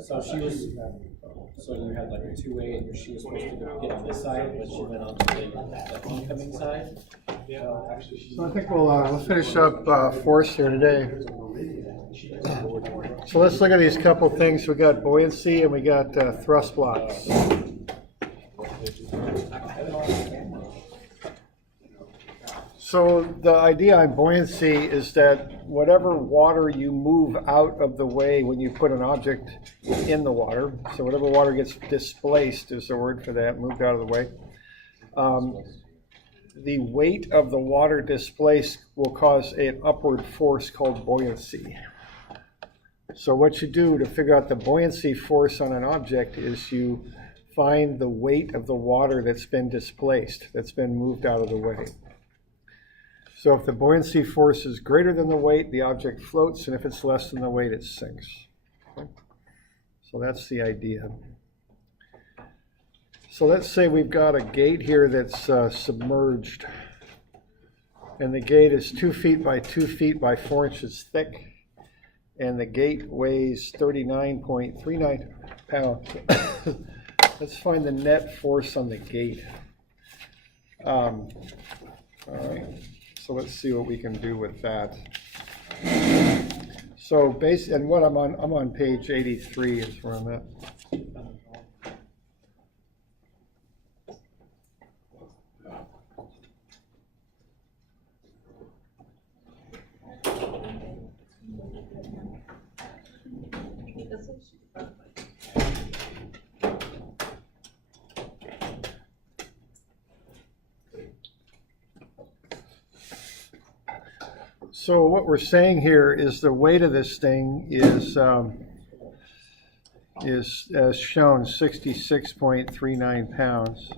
So she was, so you had like a two-way and she was supposed to get on this side, but she went on to the oncoming side? So I think we'll finish up force here today. So let's look at these couple things. We got buoyancy and we got thrust blocks. So the idea on buoyancy is that whatever water you move out of the way when you put an object in the water, so whatever water gets displaced is the word for that, moved out of the way, the weight of the water displaced will cause an upward force called buoyancy. So what you do to figure out the buoyancy force on an object is you find the weight of the water that's been displaced, that's been moved out of the way. So if the buoyancy force is greater than the weight, the object floats, and if it's less than the weight, it sinks. Okay? So that's the idea. So let's say we've got a gate here that's submerged, and the gate is 2 feet by 2 feet by 4 inches thick, and the gate weighs 39.39 pounds. Let's find the net force on the gate. All right. So let's see what we can do with that. So and what I'm on page 83 is where I'm at. So what we're saying here is the weight of this thing is as shown 66.39 pounds.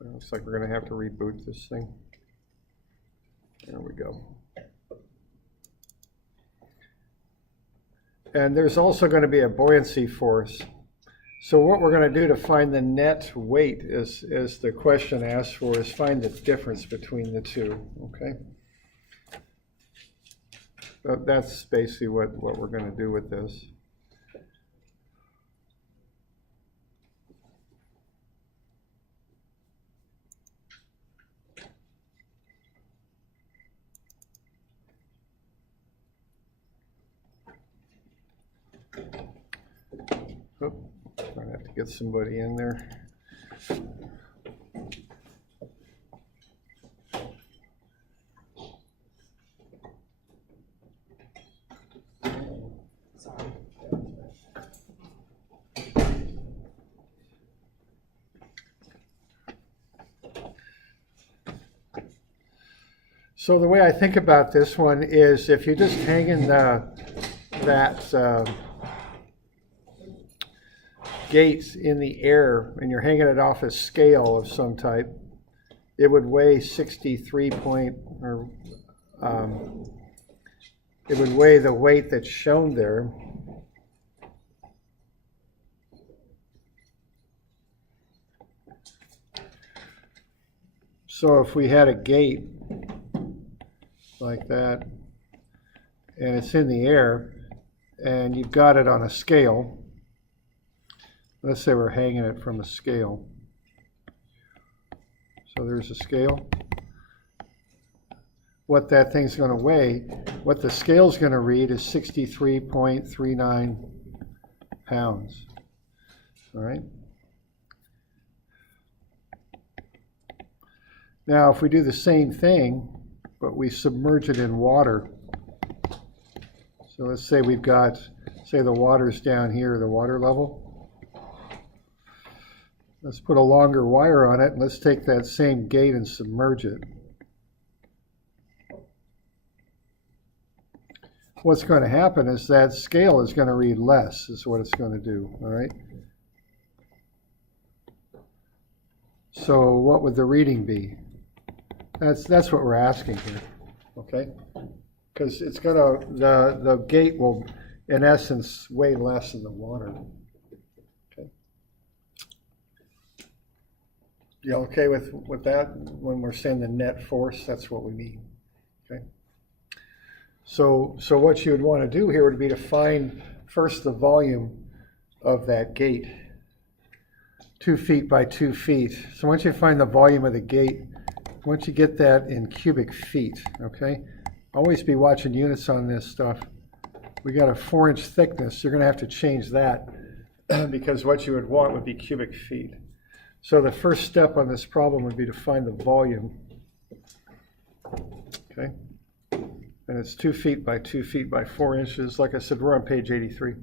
It looks like we're going to have to reboot this thing. There we go. And there's also going to be a buoyancy force. So what we're going to do to find the net weight, as the question asks for, is find the difference between the two, okay? But that's basically what we're going to do with this. Oh. I have to get somebody in there. So the way I think about this one is if you're just hanging that gate in the air and you're hanging it off a scale of some type, it would weigh 63 point, or it would weigh the weight that's shown there. So if we had a gate like that and it's in the air and you've got it on a scale, let's say we're hanging it from a scale. So there's a scale. What that thing's going to weigh, what the scale's going to read is 63.39 pounds. All right. Now, if we do the same thing, but we submerge it in water. So let's say we've got, say the water's down here, the water level. Let's put a longer wire on it, and let's take that same gate and submerge it. What's going to happen is that scale is going to read less, is what it's going to do, all right? So what would the reading be? That's what we're asking here, okay? Because it's going to, the gate will, in essence, weigh less than the water. Okay. You okay with that? When we're saying the net force, that's what we mean. Okay. So what you would want to do here would be to find first the volume of that gate, 2 feet by 2 feet. So once you find the volume of the gate, once you get that in cubic feet, okay, always be watching units on this stuff. We got a 4-inch thickness. You're going to have to change that because what you would want would be cubic feet. So the first step on this problem would be to find the volume. Okay. And it's 2 feet by 2 feet by 4 inches. Like I said, we're on page 83.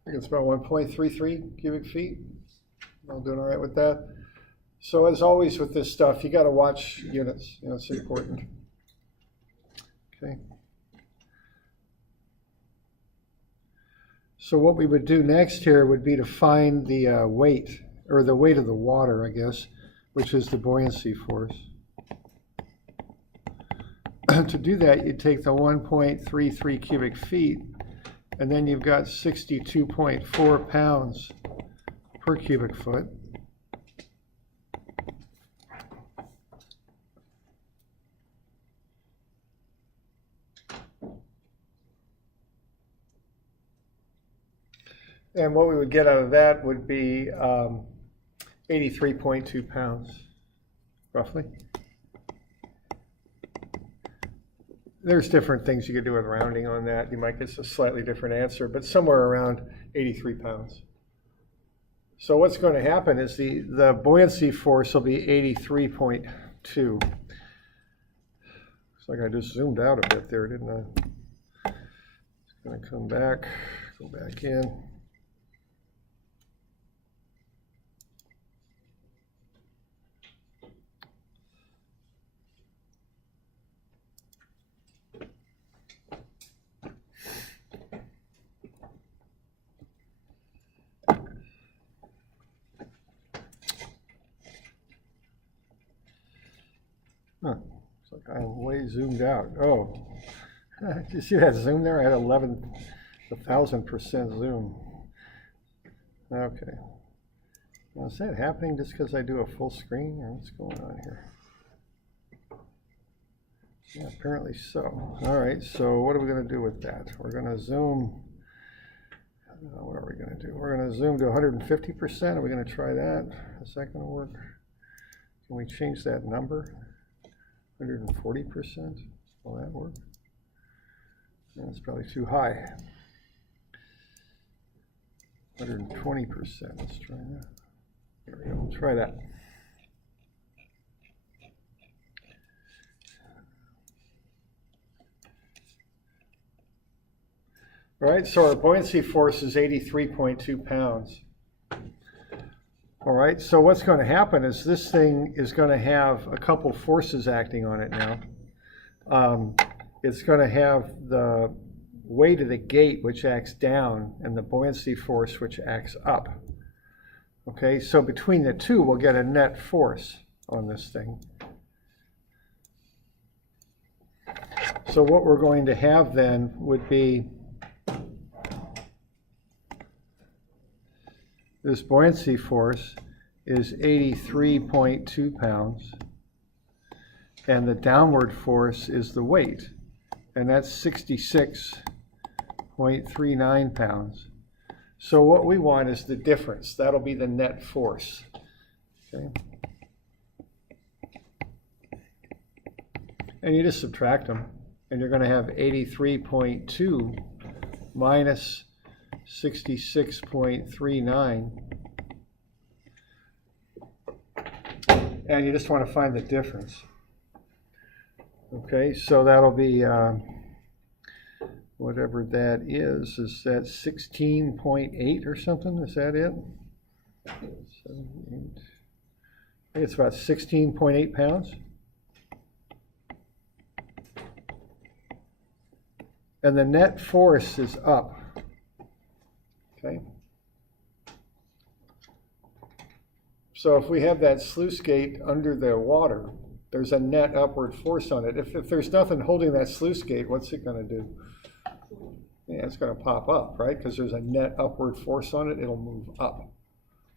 I think it's about 1.33 cubic feet. I'm doing all right with that. So as always with this stuff, you got to watch units. You know, it's important. Okay. So what we would do next here would be to find the weight, or the weight of the water, I guess, which is the buoyancy force. To do that, you take the 1.33 cubic feet, and then you've got 62.4 pounds per cubic foot. And what we would get out of that would be 83.2 pounds, roughly. There's different things you could do with rounding on that. You might get a slightly different answer, but somewhere around 83 pounds. So what's going to happen is the buoyancy force will be 83.2. Looks like I just zoomed out a bit there, didn't I? It's going to come back, go back in. Huh. It's like I'm way zoomed out. Oh, did you see that zoom there? I had 1,000% zoom. Okay. Now, is that happening just because I do a full screen, or what's going on here? Yeah, apparently so. All right, so what are we going to do with that? We're going to zoom. What are we going to do? We're going to zoom to 150%. Are we going to try that? Is that going to work? Can we change that number? 140%? Will that work? That's probably too high. 120%. Let's try that. There we go. We'll try that. All right, so our buoyancy force is 83.2 pounds. All right, so what's going to happen is this thing is going to have a couple forces acting on it now. It's going to have the weight of the gate, which acts down, and the buoyancy force, which acts up. Okay, so between the two, we'll get a net force on this thing. So what we're going to have then would be this buoyancy force is 83.2 pounds, and the downward force is the weight, and that's 66 0.39 pounds. So what we want is the difference. That'll be the net force. Okay. And you just subtract them, and you're going to have 83.2 minus 66.39. And you just want to find the difference. Okay, so that'll be whatever that is that 16.8 or something? Is that it? 7, 8. I think it's about 16.8 pounds. And the net force is up. Okay. So if we have that sluice gate under the water, there's a net upward force on it. If there's nothing holding that sluice gate, what's it going to do? Yeah, it's going to pop up, right? Because there's a net upward force on it, it'll move up.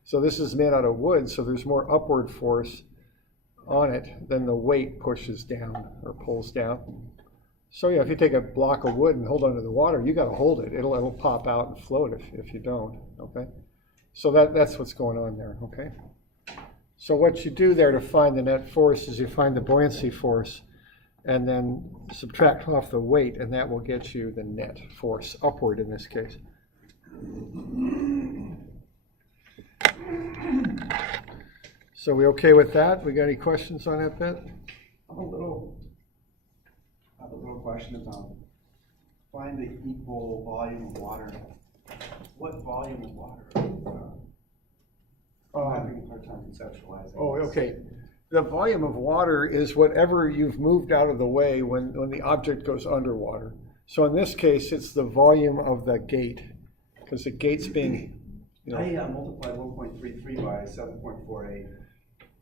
So this is made out of wood, so there's more upward force on it than the weight pushes down or pulls down. So yeah, if you take a block of wood and hold it under the water, you got to hold it. It'll pop out and float if you don't. Okay, so that's what's going on there. Okay, so what you do there to find the net force is you find the buoyancy force, and then subtract off the weight, and that will get you the net force upward in this case. So we okay with that? We got any questions on that bit? I have a little question about find the equal volume of water. What volume of water? I'm having a hard time conceptualizing. Oh, okay. The volume of water is whatever you've moved out of the way when the object goes underwater. So in this case, it's the volume of the gate, because the gate's being, I multiplied 1.33 by 7.48.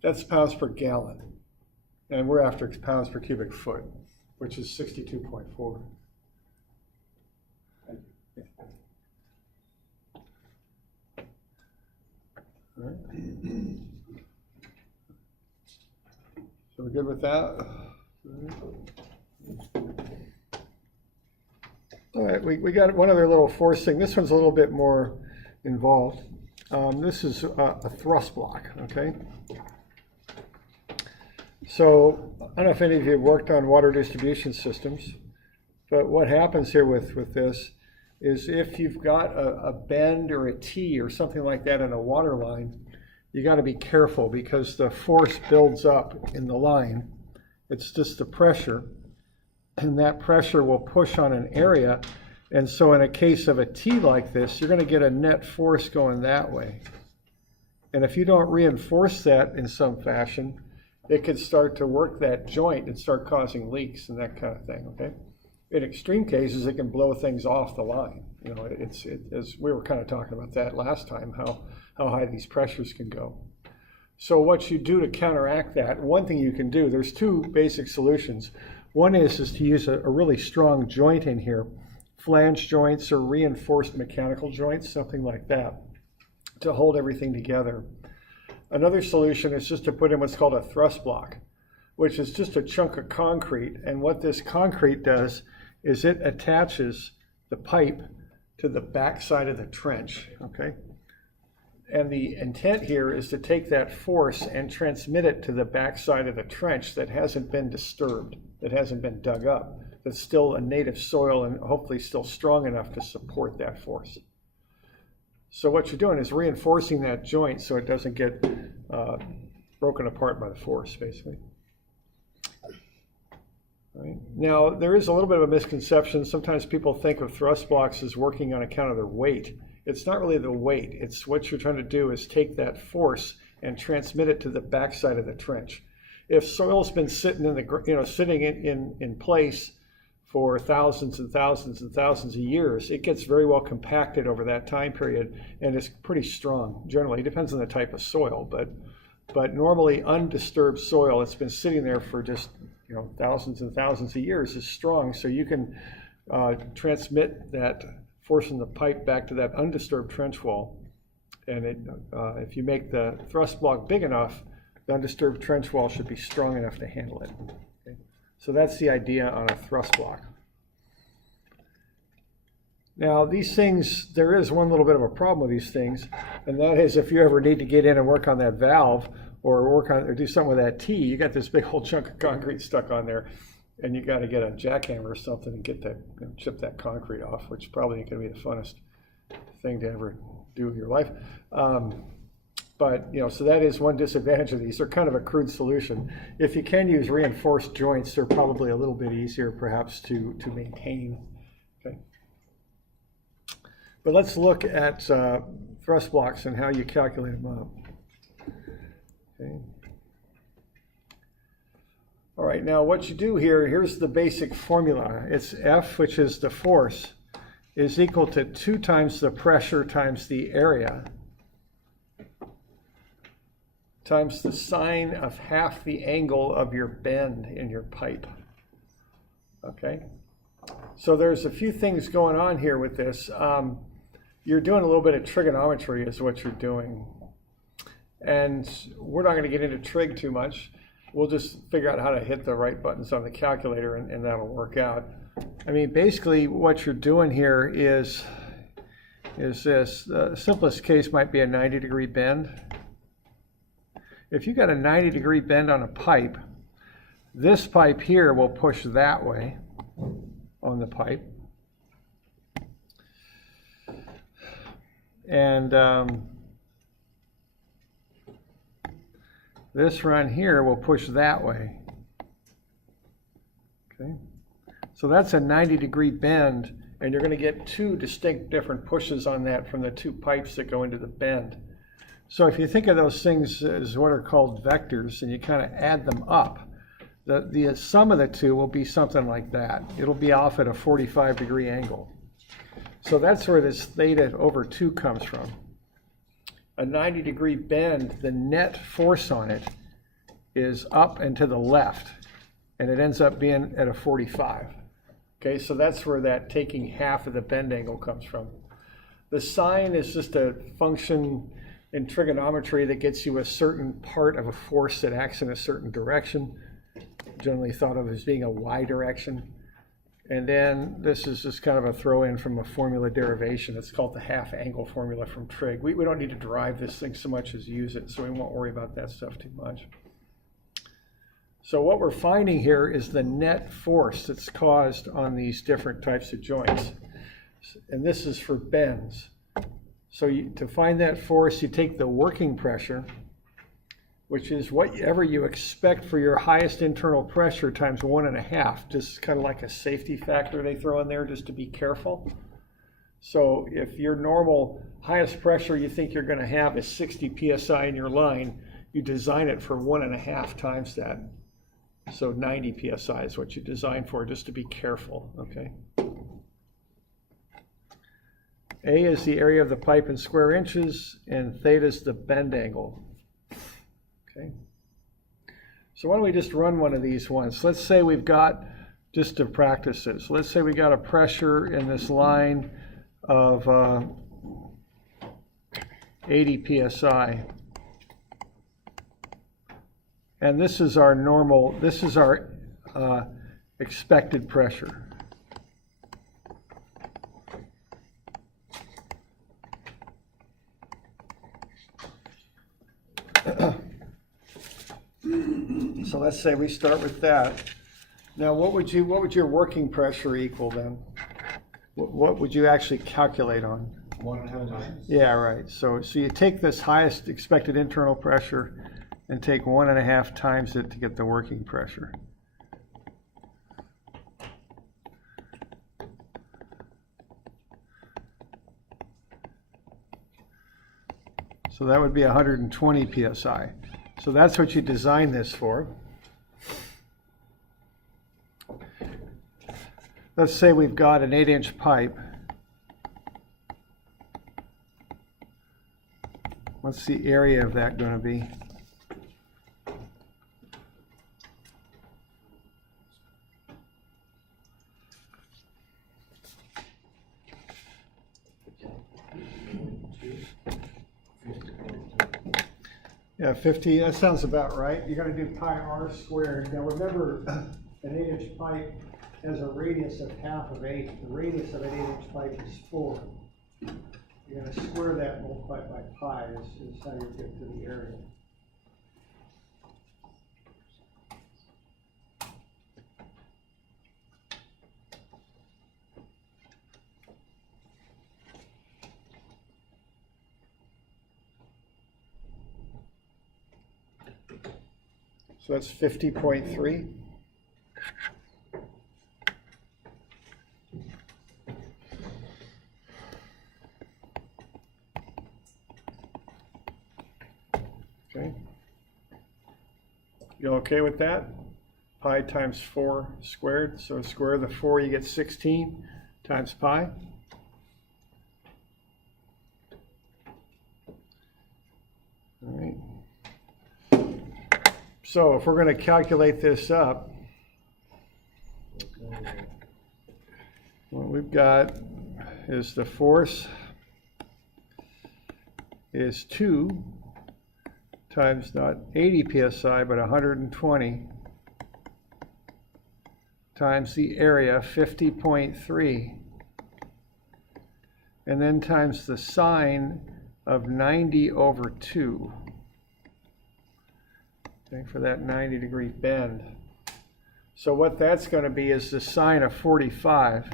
That's pounds per gallon. And we're after pounds per cubic foot, which is 62.4. Yeah. All right. So we're good with that? All right, we got one other little force thing. This one's a little bit more involved. This is a thrust block, okay? So I don't know if any of you have worked on water distribution systems, but what happens here with this is if you've got a bend or a T or something like that in a water line, you got to be careful because the force builds up in the line. It's just the pressure, and that pressure will push on an area. And so in a case of a T like this, you're going to get a net force going that way. And if you don't reinforce that in some fashion, it could start to work that joint and start causing leaks and that kind of thing, okay? In extreme cases, it can blow things off the line. You know, as we were kind of talking about that last time, how high these pressures can go. So what you do to counteract that, one thing you can do, there's two basic solutions. One is to use a really strong joint in here, flange joints or reinforced mechanical joints, something like that, to hold everything together. Another solution is just to put in what's called a thrust block, which is just a chunk of concrete. And what this concrete does is it attaches the pipe to the back side of the trench, okay? And the intent here is to take that force and transmit it to the back side of the trench that hasn't been disturbed, that hasn't been dug up, that's still a native soil and hopefully still strong enough to support that force. So what you're doing is reinforcing that joint so it doesn't get broken apart by the force, basically. Right. Now, there is a little bit of a misconception. Sometimes people think of thrust blocks as working on account of their weight. It's not really the weight. It's what you're trying to do is take that force and transmit it to the backside of the trench. If soil's been sitting in place for thousands and thousands and thousands of years, it gets very well compacted over that time period and is pretty strong. Generally, it depends on the type of soil, but normally undisturbed soil that's been sitting there for just thousands and thousands of years is strong. So you can transmit that force in the pipe back to that undisturbed trench wall. And if you make the thrust block big enough, the undisturbed trench wall should be strong enough to handle it. Okay? So that's the idea on a thrust block. Now, these things, there is one little bit of a problem with these things, and that is if you ever need to get in and work on that valve or work on or do something with that T, you got this big whole chunk of concrete stuck on there, and you got to get a jackhammer or something and get that, chip that concrete off, which probably ain't going to be the funnest thing to ever do with your life. But, so that is one disadvantage of these. They're kind of a crude solution. If you can use reinforced joints, they're probably a little bit easier perhaps to maintain. Okay. But let's look at thrust blocks and how you calculate them up. Okay. All right, now what you do here, here's the basic formula. It's F, which is the force, is equal to 2 times the pressure times the area times the sine of half the angle of your bend in your pipe. Okay? So there's a few things going on here with this. You're doing a little bit of trigonometry is what you're doing. And we're not going to get into trig too much. We'll just figure out how to hit the right buttons on the calculator and that'll work out. I mean, basically what you're doing here is this. The simplest case might be a 90-degree bend. If you got a 90-degree bend on a pipe, this pipe here will push that way on the pipe. And this run here will push that way. Okay, so that's a 90-degree bend, and you're going to get 2 distinct different pushes on that from the 2 pipes that go into the bend. So if you think of those things as what are called vectors, and you kind of add them up, the sum of the 2 will be something like that. It'll be off at a 45-degree angle. So that's where this theta over 2 comes from. A 90-degree bend, the net force on it is up and to the left, and it ends up being at a 45. Okay, so that's where that taking half of the bend angle comes from. The sine is just a function in trigonometry that gets you a certain part of a force that acts in a certain direction, generally thought of as being a y direction. And then this is just kind of a throw-in from a formula derivation. It's called the half angle formula from trig. We don't need to derive this thing so much as use it, so we won't worry about that stuff too much. So what we're finding here is the net force that's caused on these different types of joints. And this is for bends. So to find that force, you take the working pressure, which is whatever you expect for your highest internal pressure times 1.5, just kind of like a safety factor they throw in there just to be careful. So if your normal highest pressure you think you're going to have is 60 psi in your line, you design it for 1.5 times that. So 90 psi is what you design for, just to be careful, okay? A is the area of the pipe in square inches, and theta is the bend angle. Okay. So why don't we just run one of these once? Let's say we've got, just to practice this, let's say we got a pressure in this line of 80 psi. And this is our normal, this is our expected pressure. So let's say we start with that. Now, what would your working pressure equal then? What would you actually calculate on? 1.5 times. Yeah, right. So you take this highest expected internal pressure and take 1.5 times it to get the working pressure. So that would be 120 psi. So that's what you design this for. Let's say we've got an 8-inch pipe. What's the area of that going to be? Yeah, 50, that sounds about right. You're going to do pi r squared. Now remember, an 8-inch pipe has a radius of half of 8. The radius of an 8-inch pipe is 4. You're gonna square that multiplied by pi is how you get to the area. So that's 50.3. Okay. You okay with that? Pi times 4 squared. So square the 4, you get 16 times pi. All right. So if we're going to calculate this up, what we've got is the force is 2 times not 80 psi, but 120 times the area, 50.3, and then times the sine of 90 over 2. Okay, for that 90-degree bend. So what that's going to be is the sine of 45,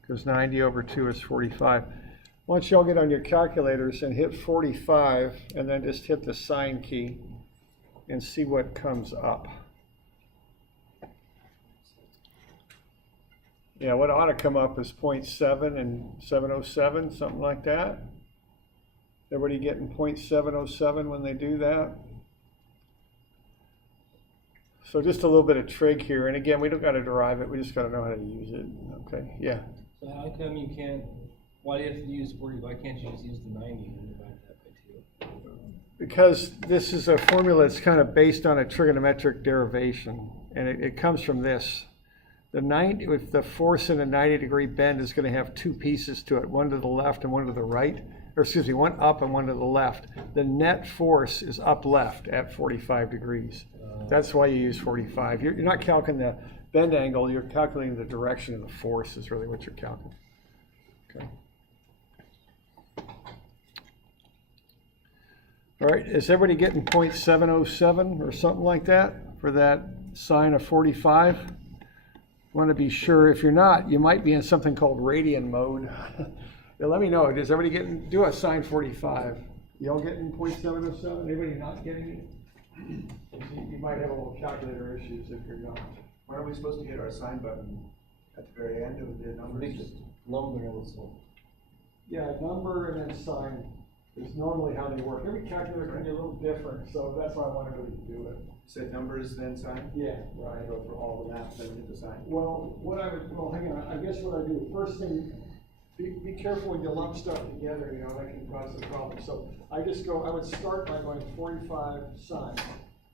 because 90 over 2 is 45. Once y'all get on your calculators and hit 45, and then just hit the sine key and see what comes up. Yeah, what ought to come up is 0.7 and 707, something like that. Everybody getting 0.707 when they do that? So just a little bit of trig here, and again, we don't got to derive it, we just got to know how to use it. Okay, yeah. So how come you can't, why do you have to use 40, why can't you just use the 90 and divide that by 2? Because this is a formula that's kind of based on a trigonometric derivation, and it comes from this. If the force in a 90-degree bend is going to have 2 pieces to it, one to the left and one to the right, or excuse me, one up and one to the left. The net force is up left at 45 degrees. That's why you use 45. You're not calculating the bend angle, you're calculating the direction of the force is really what you're calculating. Okay. All right, is everybody getting 0.707 or something like that for that sine of 45? Want to be sure. If you're not, you might be in something called radian mode. Yeah, let me know. Is everybody do a sine 45? Y'all getting 0.707? Anybody not getting it? You might have a little calculator issues if you're not. When are we supposed to hit our sign button? At the very end of the numbers? Number and so. Yeah, number and then sign is normally how they work. Every calculator can be a little different, so that's why I want everybody to do it. You said numbers, then sign? Yeah, right. Go through all the math, then hit the sign. Well, hang on. I guess what I do, first thing, be careful when you lump stuff together, you know, that can cause a problem. So I would start by going 45 sine.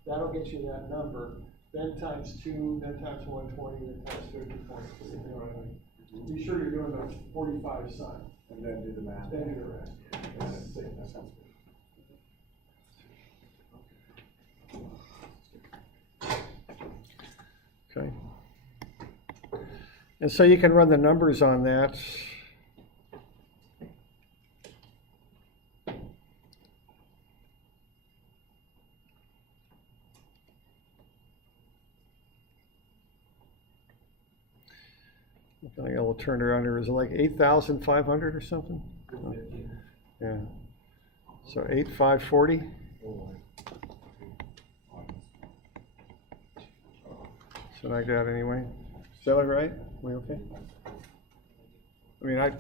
That'll get you that number. Then times 2, then times 120, then times 50.3. You know what I mean? Be sure you're doing the 45 sine. And then do the math. Then do the rest. That sounds good. Okay. And so you can run the numbers on that. I got a little turned around here. Is it like 8,500 or something? Yeah. So 8,540. So like that anyway. Is that right? We okay? I mean, I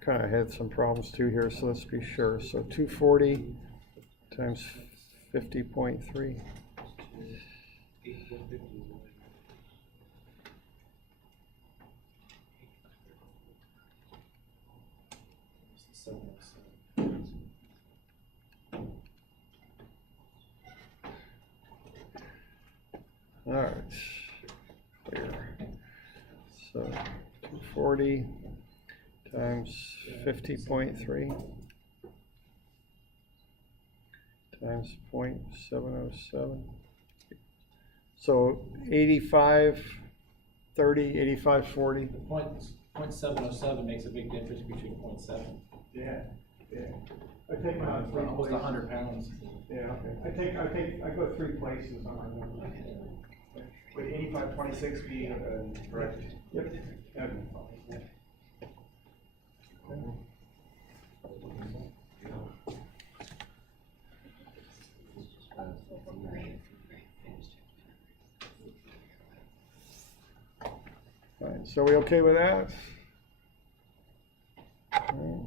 kind of had some problems too here, so let's be sure. So 240 times 50.3. All right, clear. So 240 times 50.3 times 0.707. So 85 30, 85, 40? The point 707 makes a big difference between .7. Yeah, yeah. I take mine on three Almost places. 100 pounds. Yeah, okay. I go 3 places on my number. Would 8526 be correct? Yep. All right, so we okay with that? All right.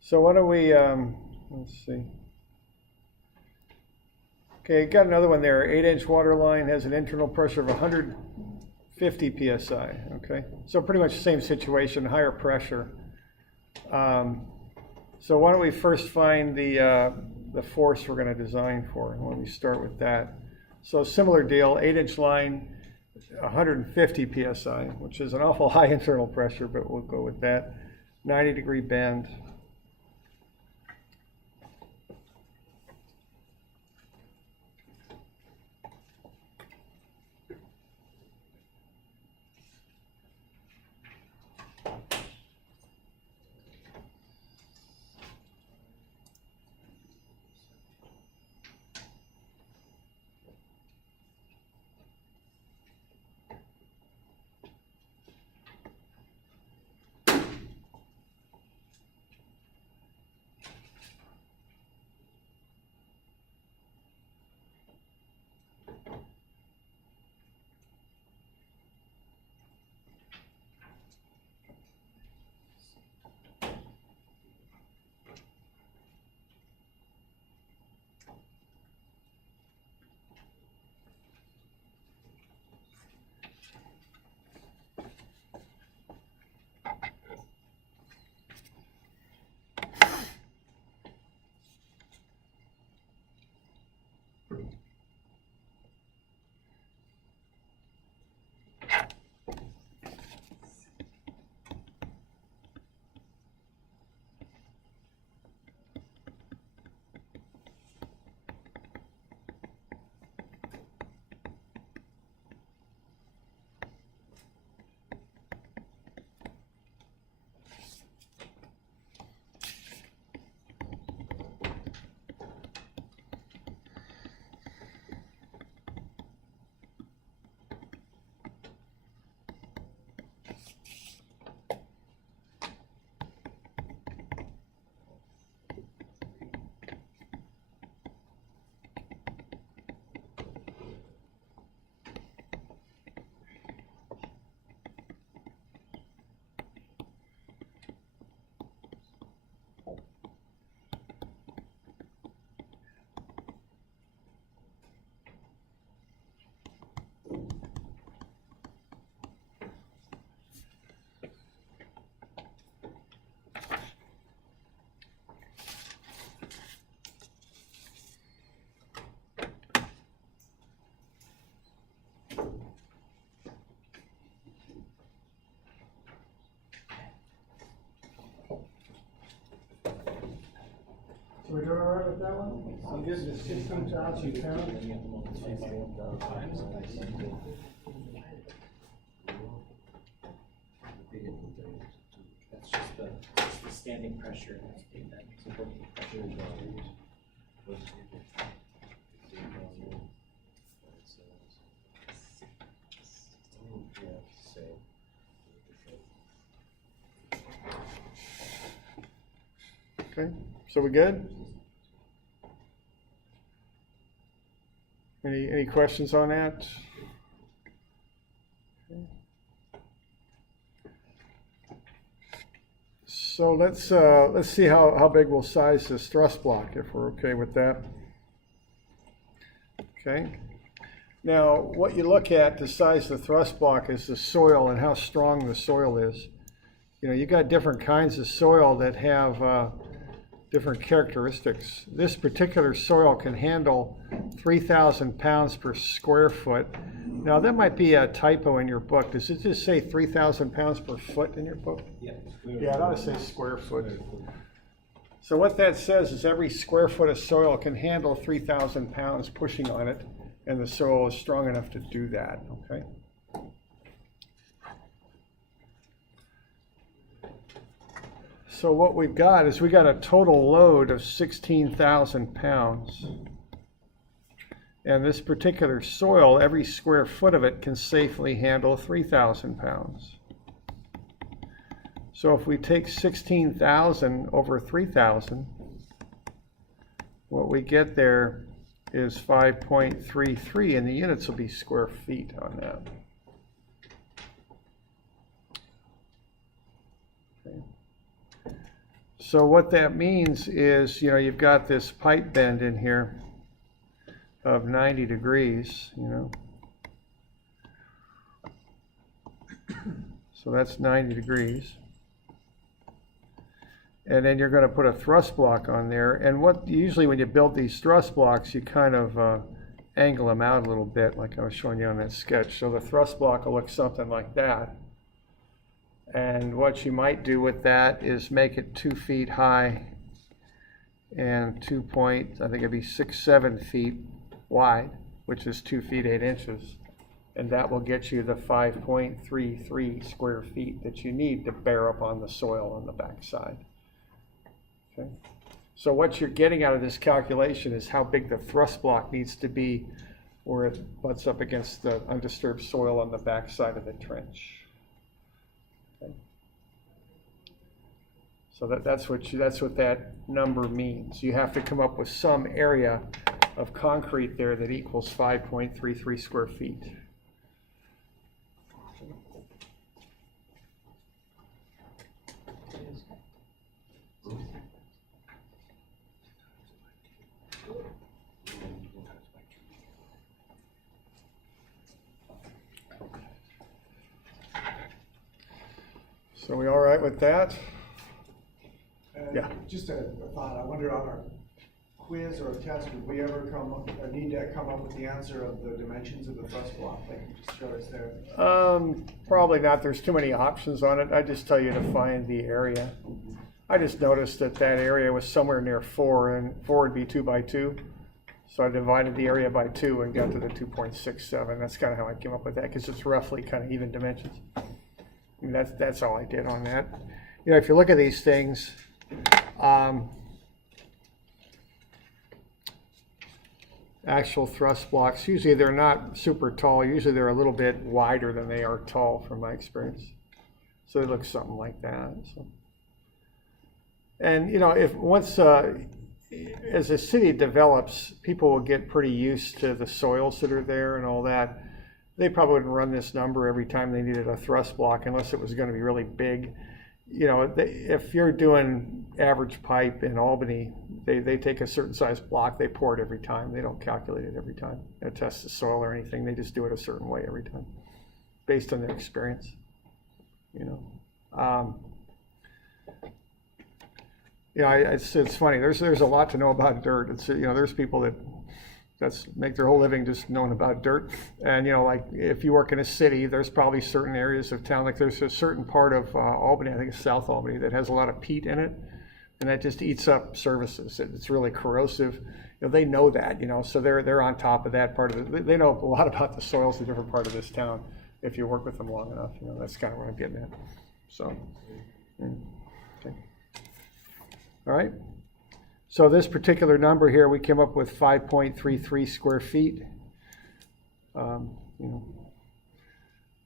So why don't we, let's see. Okay, got another one there. 8-inch water line has an internal pressure of 150 psi. Okay, so pretty much the same situation, higher pressure. So why don't we first find the force we're going to design for? Why don't we start with that? So similar deal, 8-inch line, 150 psi, which is an awful high internal pressure, but we'll go with that. 90-degree bend. So we're doing all right with that one? I'm good, the 16,000 pounds. That's just the standing pressure. That supporting pressure. Okay, so we good? Any questions on that? Okay. So let's see how big we'll size this thrust block if we're okay with that. Okay. Now, what you look at to size the thrust block is the soil and how strong the soil is. You know, you got different kinds of soil that have different characteristics. This particular soil can handle 3,000 pounds per square foot. Now, that might be a typo in your book. Does it just say 3,000 pounds per foot in your book? Yeah. Yeah, it ought to say square foot. So what that says is every square foot of soil can handle 3,000 pounds pushing on it, and the soil is strong enough to do that, okay? So what we've got is we got a total load of 16,000 pounds. And this particular soil, every square foot of it can safely handle 3,000 pounds. So if we take 16,000 over 3,000, what we get there is 5.33, and the units will be square feet on that. Okay. So what that means is, you know, you've got this pipe bend in here of 90 degrees, you know. So that's 90 degrees. And then you're going to put a thrust block on there. And what usually when you build these thrust blocks, you kind of angle them out a little bit, like I was showing you on that sketch. So the thrust block will look something like that. And what you might do with that is make it 2 feet high and I think it'd be 6-7 feet wide, which is 2 feet 8 inches. And that will get you the 5.33 square feet that you need to bear up on the soil on the backside. Okay. So what you're getting out of this calculation is how big the thrust block needs to be where it butts up against the undisturbed soil on the backside of the trench. Okay. So that's what that number means. You have to come up with some area of concrete there that equals 5.33 square feet. So we all right with that? Yeah. Just a thought, I wonder on our quiz or test, would we ever need to come up with the answer of the dimensions of the thrust block, like you just showed us there? Probably not. There's too many options on it. I just tell you to find the area. I just noticed that area was somewhere near 4, and 4 would be 2 by 2. So I divided the area by 2 and got to the 2.67. That's kind of how I came up with that, because it's roughly kind of even dimensions. I mean, that's all I did on that. You know, if you look at these things, actual thrust blocks, usually they're not super tall. Usually they're a little bit wider than they are tall from my experience. So they look something like that. So. And, you know, if once, as a city develops, people will get pretty used to the soils that are there and all that. They probably wouldn't run this number every time they needed a thrust block unless it was going to be really big. You know, if you're doing average pipe in Albany, they take a certain size block, they pour it every time. They don't calculate it every time, test the soil or anything. They just do it a certain way every time, based on their experience. You know, it's funny. There's a lot to know about dirt. It's, you know, there's people that make their whole living just knowing about dirt. And, you know, like if you work in a city, there's probably certain areas of town, like there's a certain part of Albany, I think it's South Albany, that has a lot of peat in it. And that just eats up services. It's really corrosive. You know, they know that, you know, so they're on top of that part of it. They know a lot about the soils in different part of this town if you work with them long enough. You know, that's kind of what I'm getting at. So, okay. All right. So this particular number here, we came up with 5.33 square feet. You know,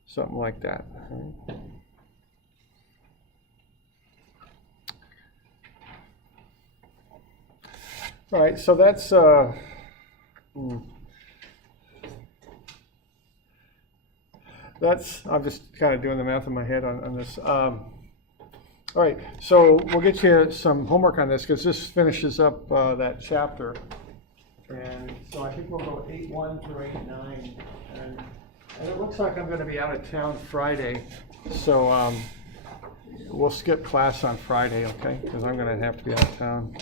something like that. All right. All right, so that's I'm just kind of doing the math in my head on this. All right, so we'll get you some homework on this because this finishes up that chapter. And so I think we'll go 8.1 through 8.9. And it looks like I'm going to be out of town Friday. So we'll skip class on Friday, okay? Because I'm going to have to be out of town.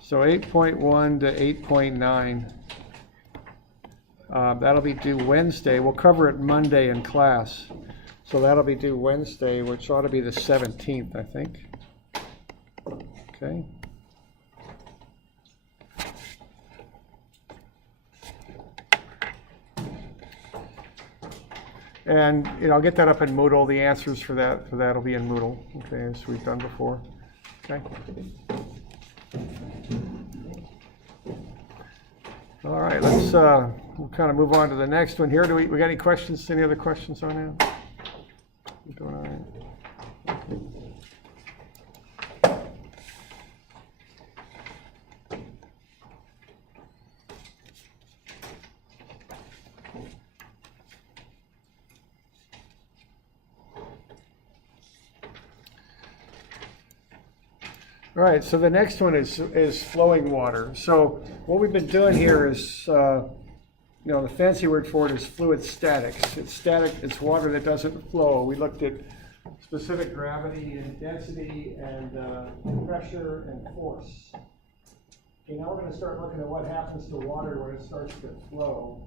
So 8.1 to 8.9. That'll be due Wednesday. We'll cover it Monday in class. So that'll be due Wednesday, which ought to be the 17th, I think. Okay. And I'll get that up in Moodle. The answers for that will be in Moodle, okay, as we've done before. Okay. All right, let's we'll kind of move on to the next one here. We got any questions? Any other questions on that? You doing all right? All right, so the next one is flowing water. So what we've been doing here is, the fancy word for it is fluid statics. It's static, it's water that doesn't flow. We looked at specific gravity and density and pressure and force. Okay, now we're going to start looking at what happens to water when it starts to flow.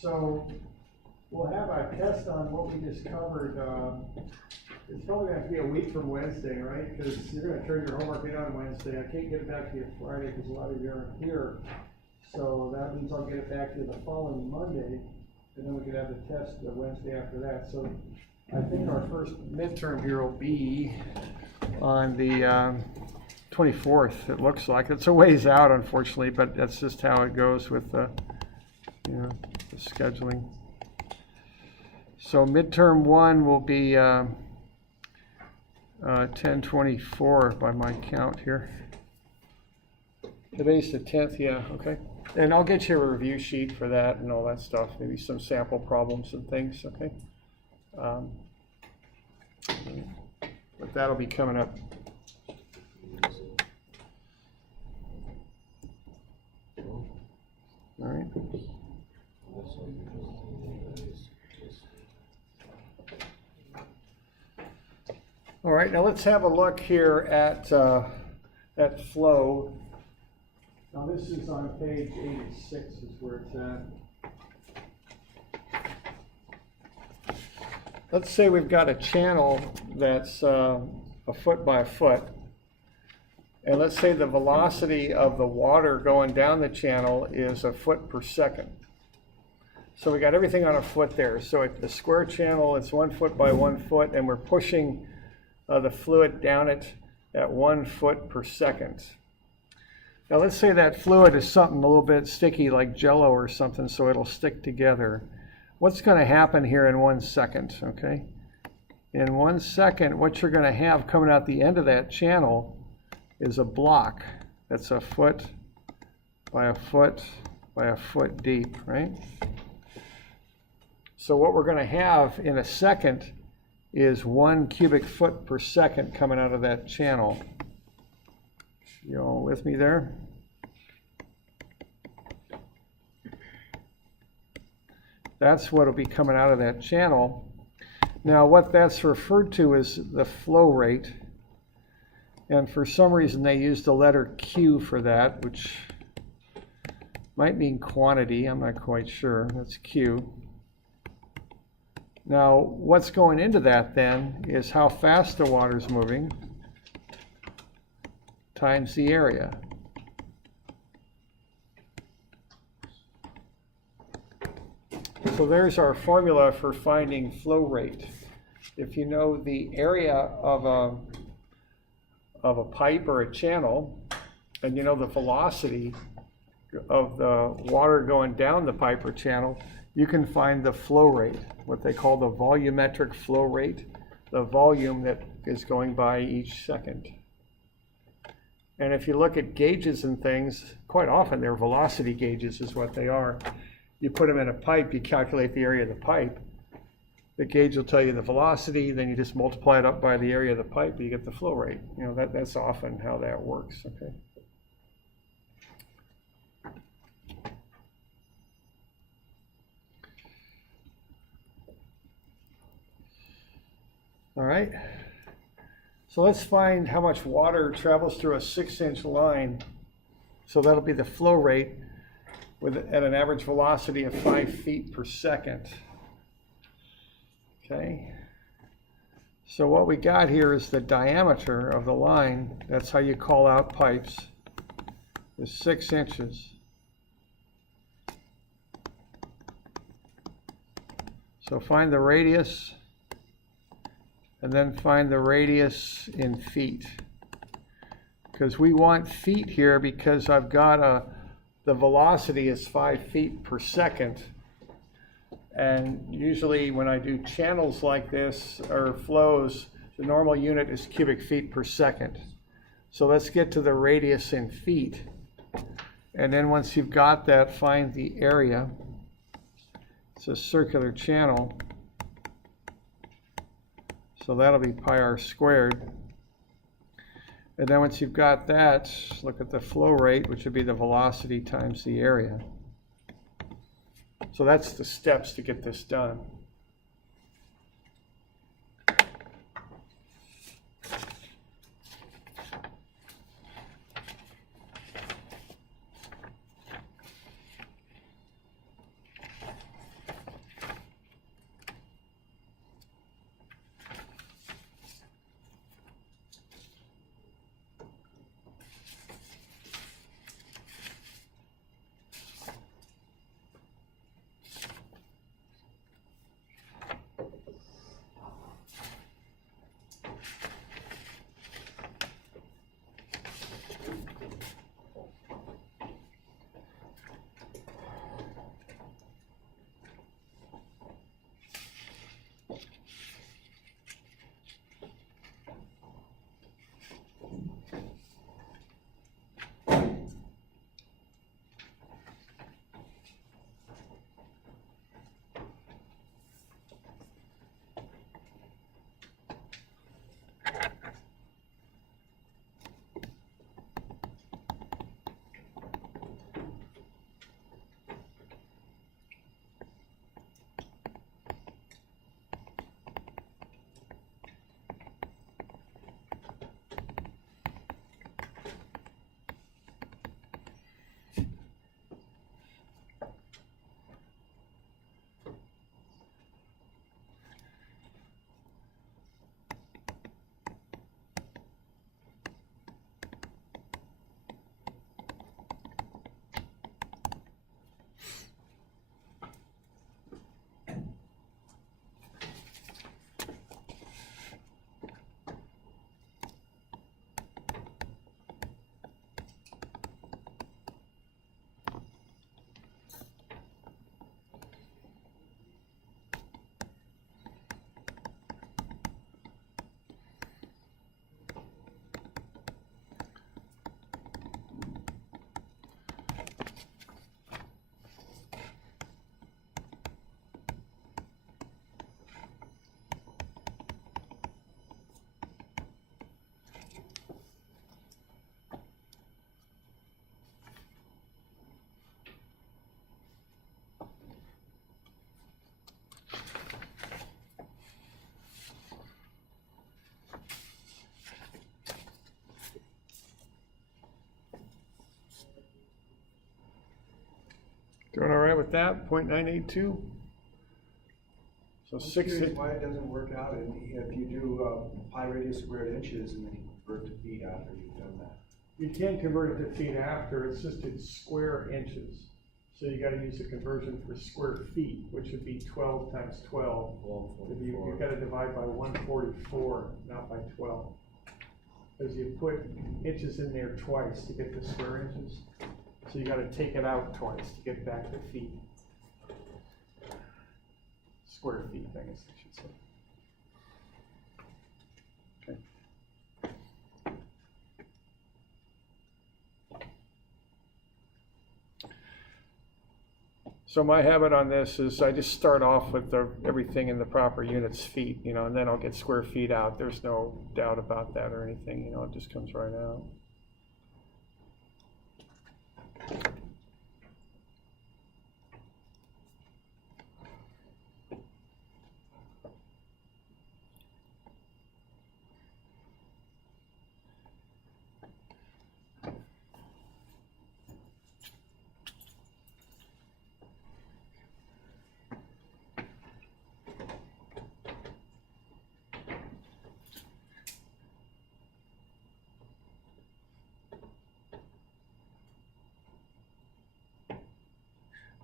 So we'll have a test on what we just covered. It's probably going to have to be a week from Wednesday, right? Because you're going to turn your homework in on Wednesday. I can't get it back to you Friday because a lot of you aren't here. So that means I'll get it back to you the following Monday, and then we could have the test the Wednesday after that. So I think our first midterm here will be on the 24th, it looks like. It's a ways out, unfortunately, but that's just how it goes with the scheduling. So midterm 1 will be 10/24 by my count here. Today's the 10th, yeah, okay. And I'll get you a review sheet for that and all that stuff, maybe some sample problems and things, okay? But that'll be coming up. All right. All right, now let's have a look here at flow. Now this is on page 86 is where it's at. Let's say we've got a channel that's a foot by a foot. And let's say the velocity of the water going down the channel is a foot per second. So we got everything on a foot there. So at the square channel, it's 1 foot by 1 foot, and we're pushing the fluid down it at 1 foot per second. Now let's say that fluid is something a little bit sticky like Jello or something, so it'll stick together. What's going to happen here in 1 second, okay? In 1 second, what you're going to have coming out the end of that channel is a block that's a foot by a foot by a foot deep, right? So what we're going to have in a second is 1 cubic foot per second coming out of that channel. You all with me there? That's what will be coming out of that channel. Now what that's referred to is the flow rate. And for some reason they used the letter Q for that, which might mean quantity. I'm not quite sure. That's Q. Now, what's going into that then is how fast the water's moving times the area. So there's our formula for finding flow rate. If you know the area of a pipe or a channel, and you know the velocity of the water going down the pipe or channel, you can find the flow rate, what they call the volumetric flow rate, the volume that is going by each second. And if you look at gauges and things, quite often they're velocity gauges is what they are. You put them in a pipe, you calculate the area of the pipe. The gauge will tell you the velocity, then you just multiply it up by the area of the pipe, you get the flow rate. You know, that's often how that works, okay? All right, so let's find how much water travels through a 6-inch line. So that'll be the flow rate. at an average velocity of 5 feet per second. Okay. So what we got here is the diameter of the line. That's how you call out pipes. Is 6 inches. So find the radius, and then find the radius in feet. Because we want feet here because I've got the velocity is 5 feet per second. And usually when I do channels like this, or flows, the normal unit is cubic feet per second. So let's get to the radius in feet. And then once you've got that, find the area. It's a circular channel. So that'll be pi r squared. And then once you've got that, look at the flow rate, which would be the velocity times the area. So that's the steps to get this done. Doing all right with that? 0.982? So I'm 6 curious why it doesn't work out if you do pi radius squared inches and then you convert to feet after you've done that. You can convert it to feet after, it's just in square inches. So you gotta use the conversion for square feet, which would be 12 times 12. You've gotta divide by 144, not by 12. Because you put inches in there twice to get the square inches. So you gotta take it out twice to get back to feet. Square feet, I guess I should say. So my habit on this is I just start off with everything in the proper units feet, and then I'll get square feet out. There's no doubt about that or anything, it just comes right out.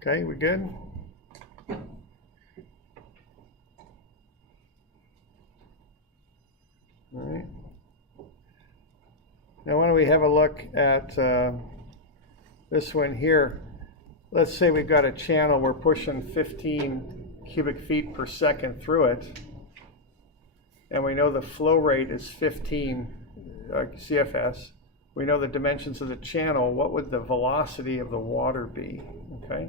Okay, we good? All right. Now, why don't we have a look at this one here? Let's say we've got a channel, we're pushing 15 cubic feet per second through it, and we know the flow rate is 15 CFS. We know the dimensions of the channel. What would the velocity of the water be? Okay.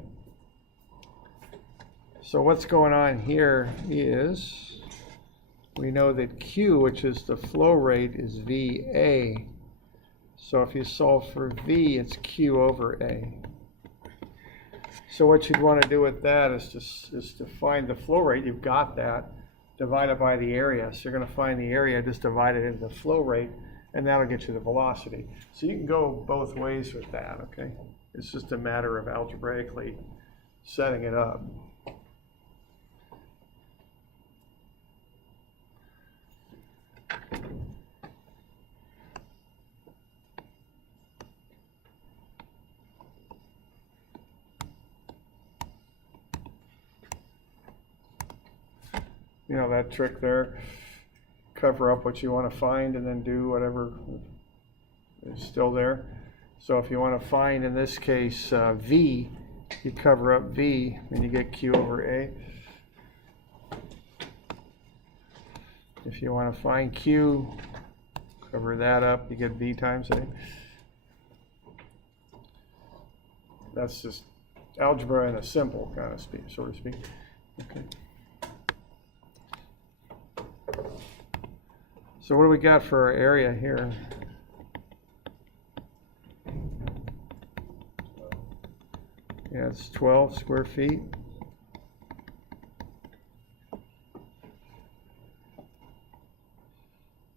So what's going on here is we know that Q, which is the flow rate, is VA. So if you solve for V, it's Q over A. So what you'd want to do with that is to find the flow rate. You've got that. Divide it by the area. So you're going to find the area, just divide it into the flow rate, and that'll get you the velocity. So you can go both ways with that, okay? It's just a matter of algebraically setting it up. You know that trick there, cover up what you want to find and then do whatever is still there. So if you want to find, in this case, V, you cover up V and you get Q over A. If you want to find Q, cover that up, you get V times A. That's just algebra in a simple kind of speak, so to speak. Okay. So what do we got for our area here? Yeah, it's 12 square feet.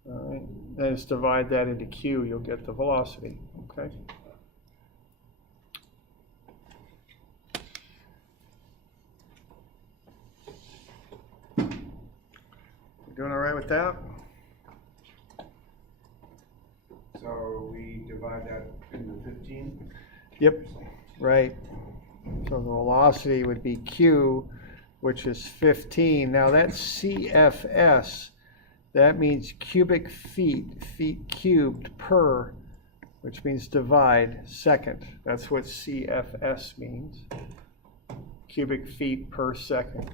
All right, then just divide that into Q, you'll get the velocity, okay? Doing all right with that? So we divide that into 15? Yep, right. So the velocity would be Q, which is 15. Now that's CFS. That means cubic feet, feet cubed per, which means divide, second. That's what CFS means, cubic feet per second.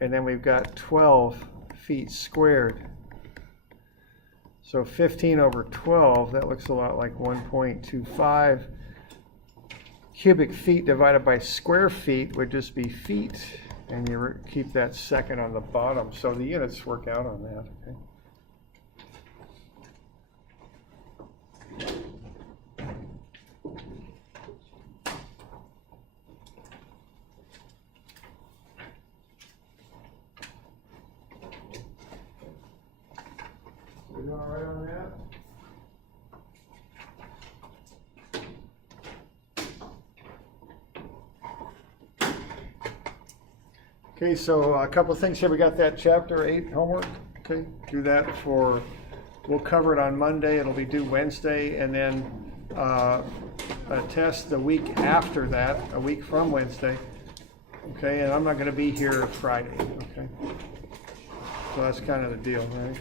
And then we've got 12 feet squared. So 15 over 12, that looks a lot like 1.25. Cubic feet divided by square feet would just be feet, and you keep that second on the bottom. So the units work out on that, okay? We doing all right on that? Okay, so a couple of things here. We got that chapter 8 homework. Okay, do that for, we'll cover it on Monday. It'll be due Wednesday, and then a test the week after that, a week from Wednesday. Okay, and I'm not going to be here Friday. Okay, so that's kind of the deal, right?